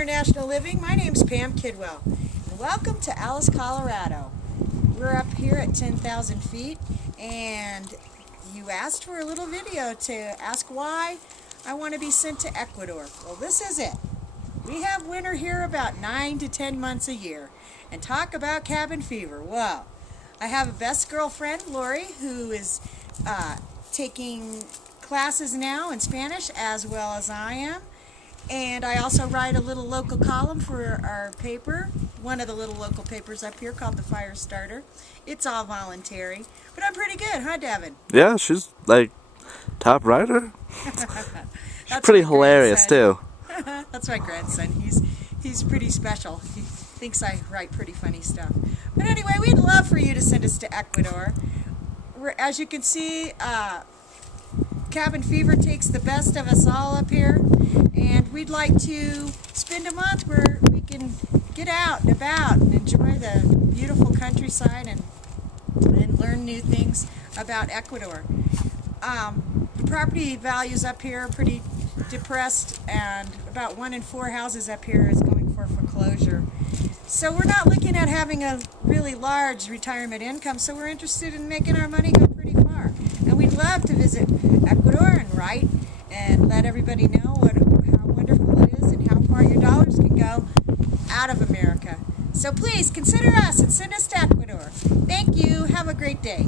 International Living. My name's Pam Kidwell, and welcome to Alice, Colorado. We're up here at 10,000 feet, and you asked for a little video to ask why I want to be sent to Ecuador. Well, this is it. We have winter here about 9 to 10 months a year, and talk about cabin fever. Well, I have a best girlfriend, Lori, who is taking classes now in Spanish as well as I am. And I also write a little local column for our paper, one of the little local papers up here called the Fire Starter. It's all voluntary, but I'm pretty good, huh, Devin? Yeah, she's like top writer. She's pretty hilarious too. That's my grandson. He's pretty special. He thinks I write pretty funny stuff. But anyway, we'd love for you to send us to Ecuador. As you can see, cabin fever takes the best of us all up here, and we'd like to spend a month where we can get out and about and enjoy the beautiful countryside and learn new things about Ecuador. The property values up here are pretty depressed, and about 1 in 4 houses up here is going for foreclosure. So we're not looking at having a really large retirement income, so we're interested in making our money go pretty far. And we'd love to visit Ecuador and write and let everybody know how wonderful it is and how far your dollars can go out of America. So please consider us and send us to Ecuador. Thank you. Have a great day.